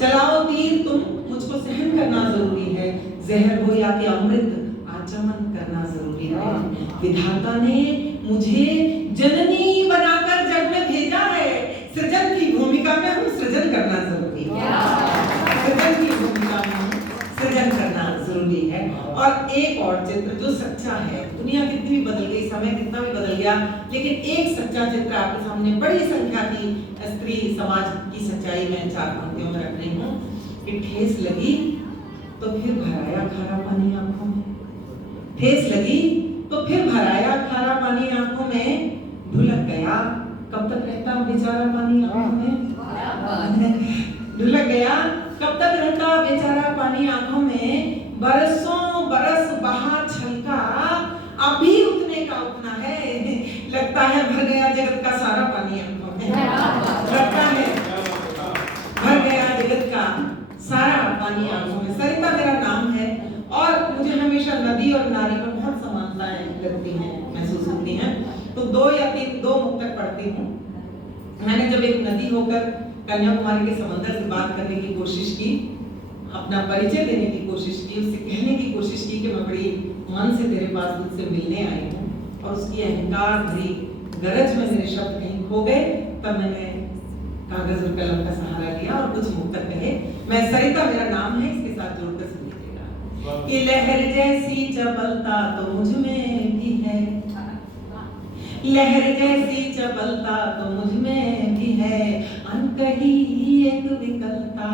चलाओ तीर तुम, मुझको सहन करना जरूरी है। जहर हो या कि अमृत, आचमन करना जरूरी है। विधाता ने मुझे जननी बनाकर जग में भेजा है। सृजन की भूमिका में हूँ, सृजन करना जरूरी है। सृजन की भूमिका में हूँ, सृजन करना जरूरी है। और एक और चित्र जो सच्चा है, दुनिया कितनी भी बदल गई, समय कितना भी बदल गया, लेकिन एक सच्चा चित्र आपके सामने बड़ी संख्या की स्त्री समाज की सच्चाई में 4 पंक्तियों में रख रही हूँ कि ठेस लगी तो फिर भराया खारा पानी आंखों में। ठेस लगी तो फिर भराया खारा पानी आंखों में। ढुलक गया कब तक रहता बेचारा पानी आंखों में। ढुलक गया कब तक रहता बेचारा पानी आंखों में। बरसों बरस बहा छलका, अभी उतने का उतना है। लगता है भर गया जगत का सारा पानी आंखों में। लगता है भर गया जगत का सारा पानी आंखों में। सरिता मेरा नाम है और मुझे हमेशा नदी और नारी में बहुत समानताएं लगती हैं, महसूस होती हैं। तो 2 या 2 मुक्तक पढ़ती हूँ। मैंने जब एक नदी होकर कन्याकुमारी के समंदर से बात करने की कोशिश की, अपना परिचय देने की कोशिश की, उससे कहने की कोशिश की कि मैं बड़ी मन से तेरे पास तुझसे मिलने आई हूँ, और उसकी अहंकार भरी गरज में मेरे शब्द कहीं खो गए, तब मैंने कागज और कलम का सहारा लिया और कुछ मुक्तक कहे। मैं सरिता मेरा नाम है, इसके साथ जोड़कर सुनिएगा कि लहर जैसी चपलता तो मुझ में भी है। लहर जैसी चपलता तो मुझ में भी है। अनकही एक विकलता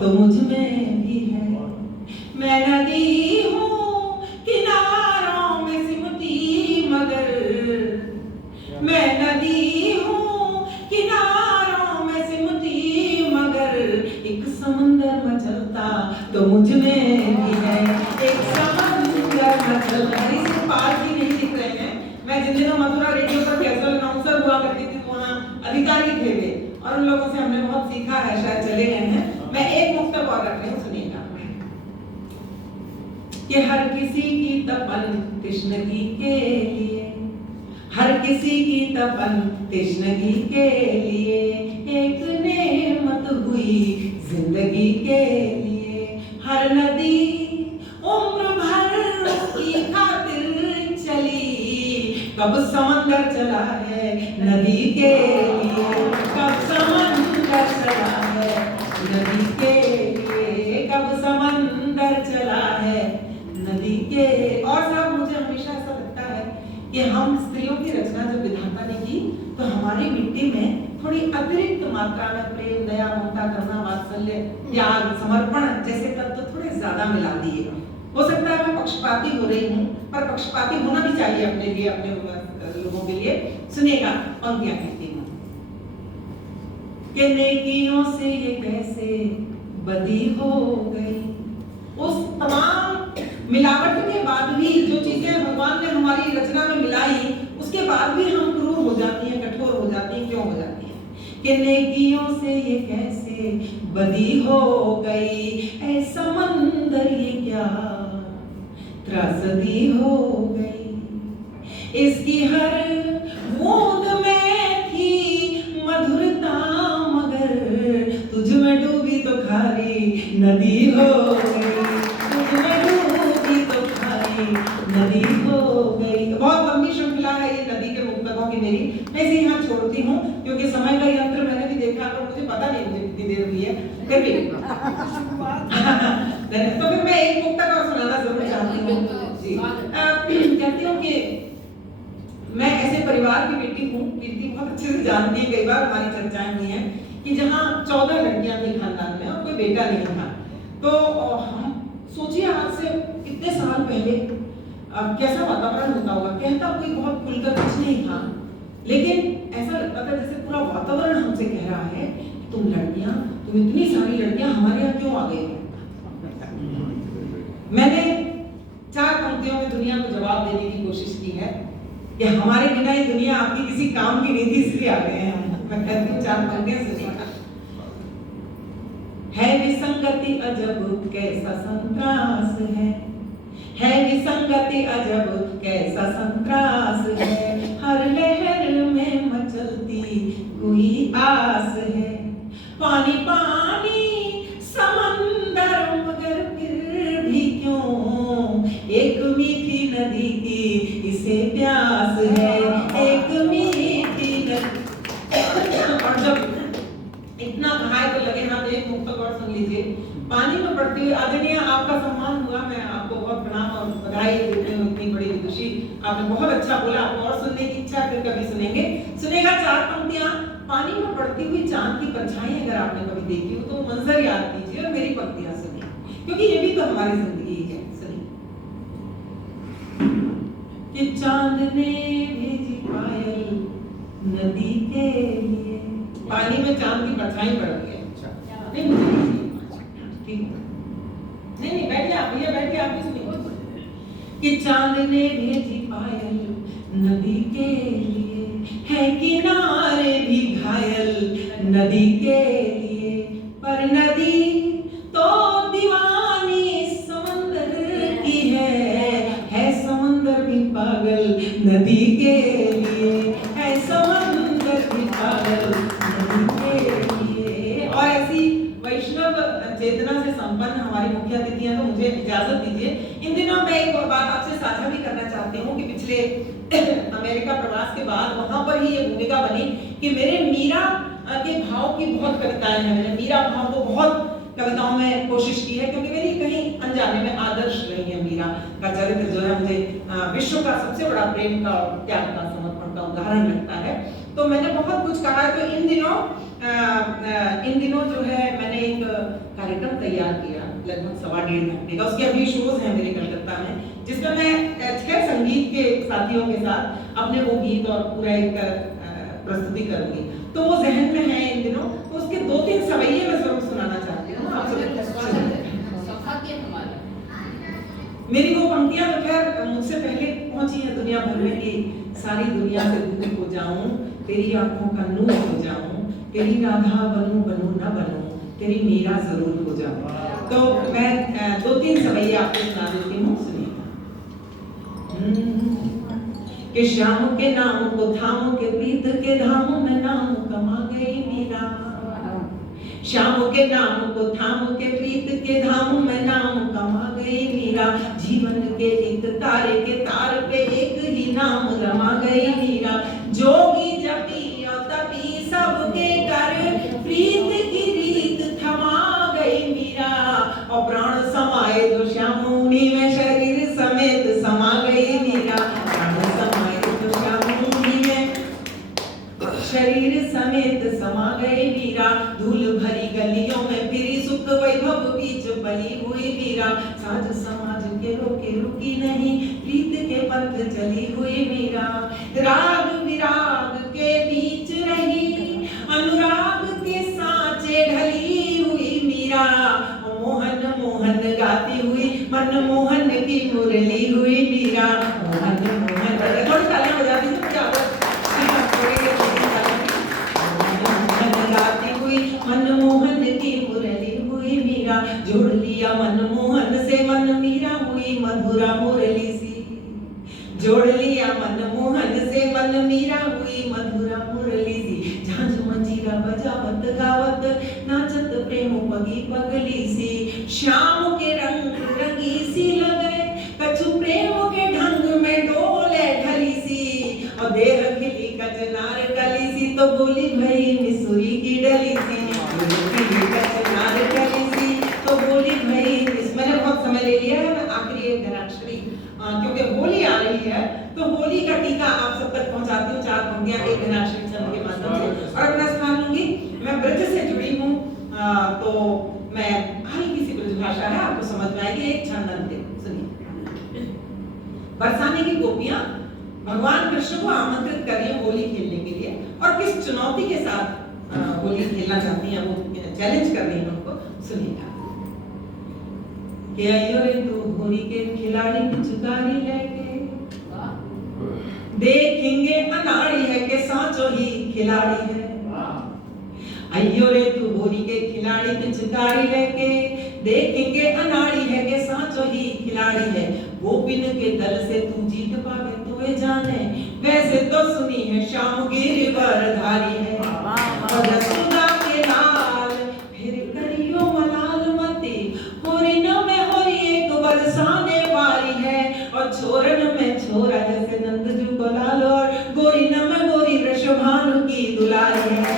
तो मुझ में भी है। मैं नदी हूँ किनारों में सिमटी मगर, मैं नदी हूँ किनारों में सिमटी मगर, एक समंदर मचलता तो मुझ में भी है। एक समंदर मचलता। इसके पास ही नहीं दिख रहे हैं। मैं जिन दिनों मथुरा रेडियो पर कैजुअल अनाउंसर हुआ करती थी, वहाँ अधिकारी थे वे, और उन लोगों से हमने बहुत सीखा है, शायद चले गए हैं। मैं एक मुक्तक और रख रही हूँ, सुनिएगा। कि हर किसी की तपन तृष्णगी के लिए, हर किसी की तपन तृष्णगी के लिए, एक नेमत हुई जिंदगी के लिए। हर नदी उम्र भर उसकी खातिर चली, कब समंदर चला है नदी के लिए। कब समंदर चला है नदी के लिए। कब समंदर चला है नदी के। और साहब मुझे हमेशा ऐसा लगता है कि हम स्त्रियों की रचना जब विधाता ने की, तो हमारी मिट्टी में थोड़ी अतिरिक्त मात्रा में प्रेम, दया, ममता, करुणा, वात्सल्य, त्याग, समर्पण जैसे तत्व थोड़े ज्यादा मिला दिए। हो सकता है मैं पक्षपाती हो रही हूँ, पर पक्षपाती होना भी चाहिए अपने लिए, अपने लोगों के लिए। सुनिएगा पंक्तियां कहती हूँ कि नेकियों से ये कैसे बदी हो गई। उस तमाम मिलावट के बाद भी जो चीजें भगवान ने हमारी रचना में मिलाई, उसके बाद भी हम क्रूर हो जाती हैं, कठोर हो जाती हैं। क्यों हो जाती हैं? कि नेकियों से ये कैसे बदी हो गई, ऐ समंदर ये क्या त्रासदी हो गई। इसकी हर बूंद में थी मधुरता मगर, तुझ में डूबी तो खारी नदी हो गई। तुझ में डूबी तो खारी नदी हो गई। बहुत लंबी श्रृंखला है ये नदी के मुक्तकों की मेरी। मैं इसे यहाँ छोड़ती हूँ क्योंकि समय का यंत्र मैंने भी देखा, और मुझे पता नहीं मुझे कितनी देर हुई है, फिर भी तो फिर मैं एक मुक्तक और सुनाना जरूर चाहती हूँ। कहती हूँ कि मैं ऐसे परिवार की बेटी हूँ, कीर्ति बहुत अच्छे से जानती है, कई बार हमारी चर्चाएं हुई हैं कि जहाँ 14 लड़कियां थी खानदान में और कोई बेटा नहीं था। तो हम सोचिए आज से कितने साल पहले कैसा वातावरण होता होगा। कहता कोई बहुत खुलकर कुछ नहीं था, लेकिन ऐसा लगता था जैसे पूरा वातावरण हमसे कह रहा है तुम लड़कियां, तुम इतनी सारी लड़कियां हमारे यहाँ क्यों आ गई हो। मैंने 4 पंक्तियों में दुनिया को जवाब देने की कोशिश की है कि हमारे बिना ये दुनिया आपकी किसी काम की नहीं थी, इसलिए आ गए हैं हम। मैं कहती हूँ 4 पंक्तियां सुनिएगा। है विसंगति अजब कैसा संत्रास है विसंगति अजब कैसा संत्रास है। हर लहर में मचलती कोई आस है। पानी पानी नहाए तो लगे हाथ, एक मुक्तक और सुन लीजिए। पानी में पड़ती हुई आदरणीय, आपका सम्मान हुआ, मैं आपको बहुत प्रणाम और बधाई देती हूँ, इतनी बड़ी विदुषी आपने बहुत अच्छा बोला। आपको और सुनने की इच्छा, फिर कभी सुनेंगे। सुनेगा 4 पंक्तियां। पानी में पड़ती हुई चांद की परछाई अगर आपने कभी देखी हो तो मंजर याद कीजिए और मेरी पंक्तियां सुनिए, क्योंकि ये भी तो हमारी जिंदगी है। सुनिए कि चांद ने भेजी पायल नदी के लिए। पानी में चांद की परछाई पड़ गई है। नहीं मुझे ठीक, नहीं बैठिए आप, भैया बैठिए, आप भी सुनिए। कि चांद ने भेजी पायल नदी के लिए, है किनारे भी घायल नदी के लिए, पर नदी तो दीवानी समंदर की है समंदर भी पागल नदी के लिए, है समंदर भी पागल नदी के लिए। और ऐसी वैष्णव चेतना से संपन्न हमारी मुख्य अतिथियां, तो मुझे इजाजत दीजिए। इन दिनों मैं एक बात आपसे साझा भी करना चाहती हूँ कि पिछले अमेरिका प्रवास के बाद वहां पर ही ये भूमिका बनी कि मेरे मीरा के भाव की बहुत कविताएं हैं। मैंने मीरा भाव को बहुत कविताओं में कोशिश की है, क्योंकि मेरी कहीं अनजाने में आदर्श रही है। मीरा का चरित्र जो है मुझे विश्व का सबसे बड़ा प्रेम का और त्याग का, समर्पण का उदाहरण लगता है। तो मैंने बहुत कुछ कहा है। तो इन दिनों जो है मैंने एक कार्यक्रम तैयार किया लगभग 1.5 घंटे का। उसके अभी शोज हैं मेरे कलकत्ता में, जिसमें मैं 6 संगीत के साथियों के साथ अपने वो गीत और पूरा एक प्रस्तुति करूंगी। तो वो जहन में है इन दिनों। तो उसके 2-3 सवैये मैं जरूर सुनाना चाहती हूँ आप सब। मेरी वो पंक्तियां तो खैर मुझसे पहले पहुंची है दुनिया भर में कि सारी दुनिया से दूर हो जाऊं, तेरी आंखों का नूर हो जाऊं, तेरी राधा बनूं बनूं न बनूं, तेरी मीरा जरूर हो जाऊं। तो मैं 2-3 सवैये आपको सुना देती हूँ, सुनिए। कि श्याम के नाम को थाम के प्रीत के धाम में नाम कमा गई मीरा। श्याम के नाम को थाम के प्रीत के धाम में नाम कमा गई मीरा। जीवन के एक तारे के तार पे एक ही नाम रमा गई मीरा। जोगी जपी और तपी सबके कर प्रीत की रीत थमा गई मीरा। और प्राण समाये जो श्याम मुनि में शरीर समेत समा गई मीरा। प्राण समाये जो श्याम मुनि में शरीर समेत समा गई मीरा। धूल भरी गलियों में फिरी सुख वैभव बीच पली हुई मीरा। साज समाज के रोके रुकी नहीं, प्रीत के पंथ चली हुई मीरा। राग विराग के बीच रही, अनुराग के सांचे ढली हुई मीरा। मोहन मोहन गाती हुई मनमोहन की मुरली हुई मीरा। मोहन मोहन तालियां बजा दीजिए। मनमोहन की मुरली हुई मीरा। जोड़ लिया मनमोहन से मन मीरा हुई मधुरा मुरली सी। जोड़ लिया मनमोहन से मन मीरा हुई मधुरा मुरली सी। झांझ मंजीरा बजावत गावत नाचत प्रेम पगी पगली सी। श्याम के रंग रंगी सी लगे, कछु प्रेम के ढंग में डोले ढली सी। और देह खिली कचनार कली सी, तो बोली भई मिसुरी की डली सी। तो बोली भाई, मैंने बहुत समय ले लिया है। मैं आखिरी एक घनाक्षरी, क्योंकि होली आ रही है तो होली का टीका आप सब तक पहुंचाती हूँ। 4 पंक्तियां एक घनाक्षरी छंद के माध्यम से। और अपना स्थान लूंगी। मैं ब्रज से जुड़ी हूँ, तो मैं हल्की सी ब्रज भाषा है, आपको समझ में आएगी। एक छंद अंतिम सुनिए। बरसाने की गोपियां भगवान कृष्ण को आमंत्रित कर रही है होली खेलने के लिए, और किस चुनौती के साथ होली खेलना चाहती हैं, वो चैलेंज कर रही हैं उनको। सुनिएगा कि आइयो रे तू होली के खिलाड़ी पिचकारी लेके, देखेंगे अनाड़ी है के सांचो ही खिलाड़ी है। आइयो रे तू होली के खिलाड़ी पिचकारी लेके, देखेंगे अनाड़ी है के सांचो ही खिलाड़ी है। गोपिन के दल से तू जीत पावे तो ये जाने, वैसे तो सुनी है श्याम गिरवरधारी है। और यशोदा के लाल फिर करियो मलाल मती, होरी न में होरी एक बरसाने वाली है। और छोरन में छोरा जैसे नंद जू को लाल, और गोरी न में गोरी वृषभानु की दुलारी है।